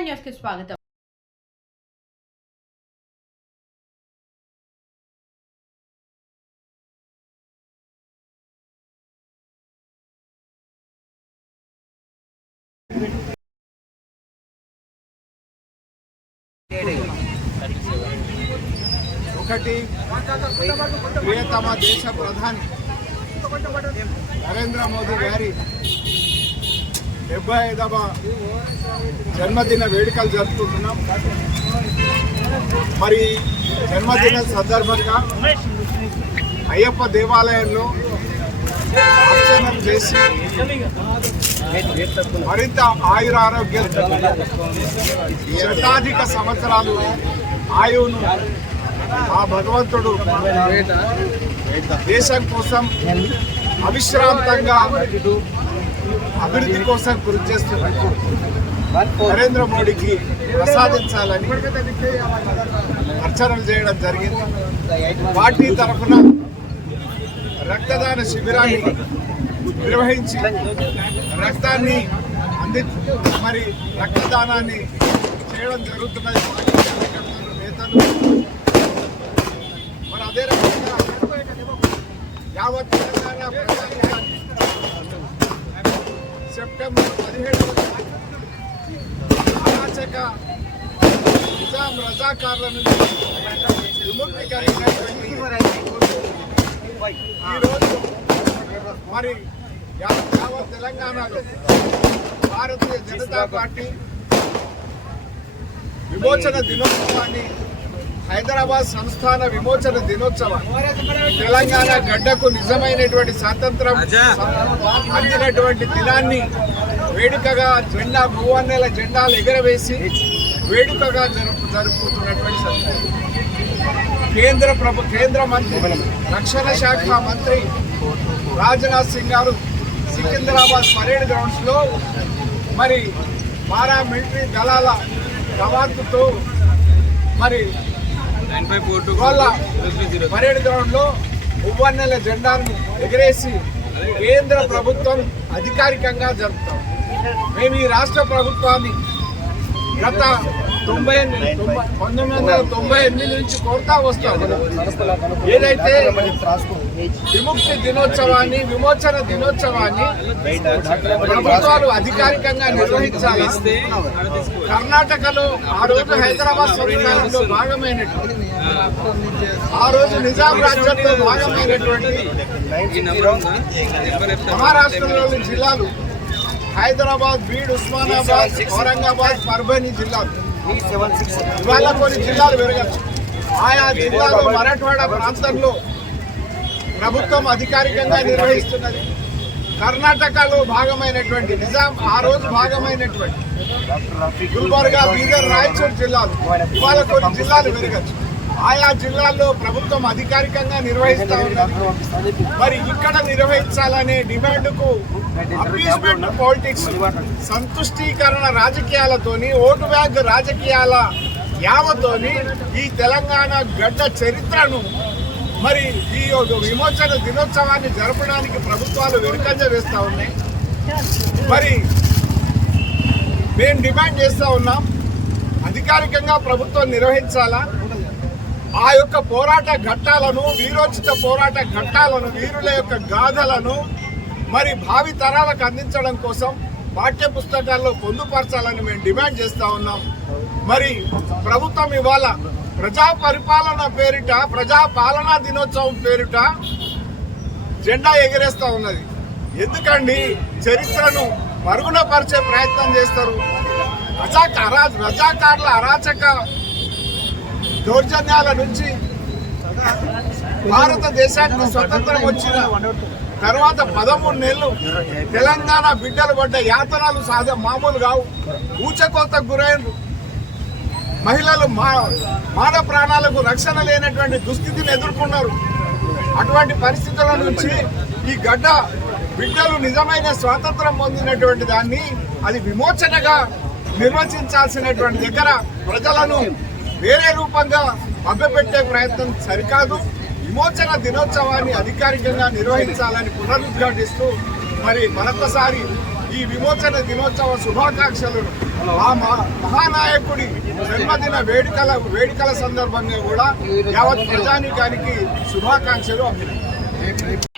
న్యూస్కి స్వాగతం ఒకటి ప్రియతమ దేశ ప్రధాని నరేంద్ర మోదీ గారి డెబ్బై ఐదవ జన్మదిన వేడుకలు జరుపుకుంటున్నాం. మరి జన్మదిన సందర్భంగా అయ్యప్ప దేవాలయంలో అర్చనలు చేసి మరింత ఆయుర ఆరోగ్యం శతాధిక సంవత్సరాలు ఆయువును ఆ భగవంతుడు దేశం కోసం అవిశ్రాంతంగా అభివృద్ధి కోసం కృషి చేస్తున్నట్టు నరేంద్ర మోడీకి ప్రసాదించాలని అర్చనలు చేయడం జరిగింది. పార్టీ తరఫున రక్తదాన శిబిరాన్ని నిర్వహించి రక్తాన్ని అంది మరి రక్తదానాన్ని చేయడం జరుగుతున్నది. నేతలు మరి అదే రకంగా యావత్ తెలంగాణ ప్రజానీకాన్ని సెప్టెంబర్ పదిహేడవ అరాచక నిజాం రజాకారుల నుంచి విముక్తి కలిగినటువంటి ఈరోజు మరి యావత్ తెలంగాణలో భారతీయ జనతా పార్టీ విమోచన దినోత్సవాన్ని హైదరాబాద్ సంస్థాన విమోచన దినోత్సవం. తెలంగాణ గడ్డకు నిజమైనటువంటి స్వాతంత్రం అందినటువంటి దినాన్ని వేడుకగా జెండా మూవన్నెల జెండాలు ఎగరవేసి వేడుకగా జరుపు జరుపుకుంటున్నటువంటి సందర్భం. కేంద్ర ప్రభు కేంద్ర మంత్రి రక్షణ శాఖ మంత్రి రాజ్నాథ్ సింగ్ గారు సికింద్రాబాద్ పరేడ్ గ్రౌండ్స్లో మరి పారా మిలిటరీ దళాల కవాతుతో మరి పరేడ్ గ్రౌండ్లో ఉవ్వన్నెల జెండాను ఎగరేసి కేంద్ర ప్రభుత్వం అధికారికంగా జరుపుతాం. మేము ఈ రాష్ట్ర ప్రభుత్వాన్ని గత తొంభై పంతొమ్మిది వందల తొంభై ఎనిమిది నుంచి కోరుతా వస్తాం ఏదైతే విముక్తి దినోత్సవాన్ని విమోచన దినోత్సవాన్ని ప్రభుత్వాలు అధికారికంగా నిర్వహించాలి? కర్ణాటకలో ఆ రోజు హైదరాబాద్ సంస్థానంలో భాగమైనటువంటి ఆ రోజు నిజాం రాజ్యంలో భాగమైనటువంటి మహారాష్ట్రలోని జిల్లాలు హైదరాబాద్ బీడ్ ఉస్మానాబాద్ ఔరంగాబాద్ పర్భని జిల్లాలు. ఇవాళ కొన్ని జిల్లాలు పెరగచ్చు ఆయా జిల్లాలో మరాఠవాడ ప్రాంతంలో ప్రభుత్వం అధికారికంగా నిర్వహిస్తున్నది. కర్ణాటకలో భాగమైనటువంటి నిజాం ఆ రోజు భాగమైనటువంటి గుల్బర్గా బీదర్ రాయచూర్ జిల్లాలు. ఇవాళ కొన్ని జిల్లాలు పెరగచ్చు ఆయా జిల్లాల్లో ప్రభుత్వం అధికారికంగా నిర్వహిస్తా ఉన్నది. మరి ఇక్కడ నిర్వహించాలనే డిమాండ్కు అపీస్మెంట్ పాలిటిక్స్ సంతుష్టీకరణ రాజకీయాలతోని ఓటు బ్యాంక్ రాజకీయాల యావతోని ఈ తెలంగాణ గడ్డ చరిత్రను మరి ఈ యొక్క విమోచన దినోత్సవాన్ని జరపడానికి ప్రభుత్వాలు వెనుకంజ వేస్తా ఉన్నాయి. మరి మేము డిమాండ్ చేస్తా ఉన్నాం. అధికారికంగా ప్రభుత్వం నిర్వహించాలా? ఆ యొక్క పోరాట ఘట్టాలను వీరోచిత పోరాట ఘట్టాలను వీరుల యొక్క గాథలను మరి భావి తరాలకు అందించడం కోసం పాఠ్య పుస్తకాల్లో పొందుపరచాలని మేము డిమాండ్ చేస్తూ ఉన్నాం. మరి ప్రభుత్వం ఇవాళ ప్రజా పరిపాలన పేరిట ప్రజా పాలనా దినోత్సవం పేరిట జెండా ఎగరేస్తూ ఉన్నది. ఎందుకండి? చరిత్రను మరుగున పరిచే ప్రయత్నం చేస్తారు. రజాక అరా రజాకారుల అరాచక దౌర్జన్యాల నుంచి భారతదేశానికి స్వతంత్రం వచ్చిన తర్వాత పదమూడు నెలలు తెలంగాణ బిడ్డలు పడ్డ యాతనాలు సాధ మామూలు కావు. ఊచకోతకు గురైనరు మహిళలు మా మాన ప్రాణాలకు రక్షణ లేనటువంటి దుస్థితిని ఎదుర్కొన్నారు. అటువంటి పరిస్థితుల నుంచి ఈ గడ్డ బిడ్డలు నిజమైన స్వాతంత్రం పొందినటువంటి దాన్ని అది విమోచనగా నిర్వచించాల్సినటువంటి దగ్గర ప్రజలను వేరే రూపంగా మభ్యపెట్టే ప్రయత్నం సరికాదు. విమోచన దినోత్సవాన్ని అధికారికంగా నిర్వహించాలని పునరుద్ఘాటిస్తూ మరి మరొకసారి ఈ విమోచన దినోత్సవ శుభాకాంక్షలను ఆ మహానాయకుడి జన్మదిన వేడుకల వేడుకల సందర్భంగా కూడా యావత్ ప్రజానికానికి శుభాకాంక్షలు. అభినందన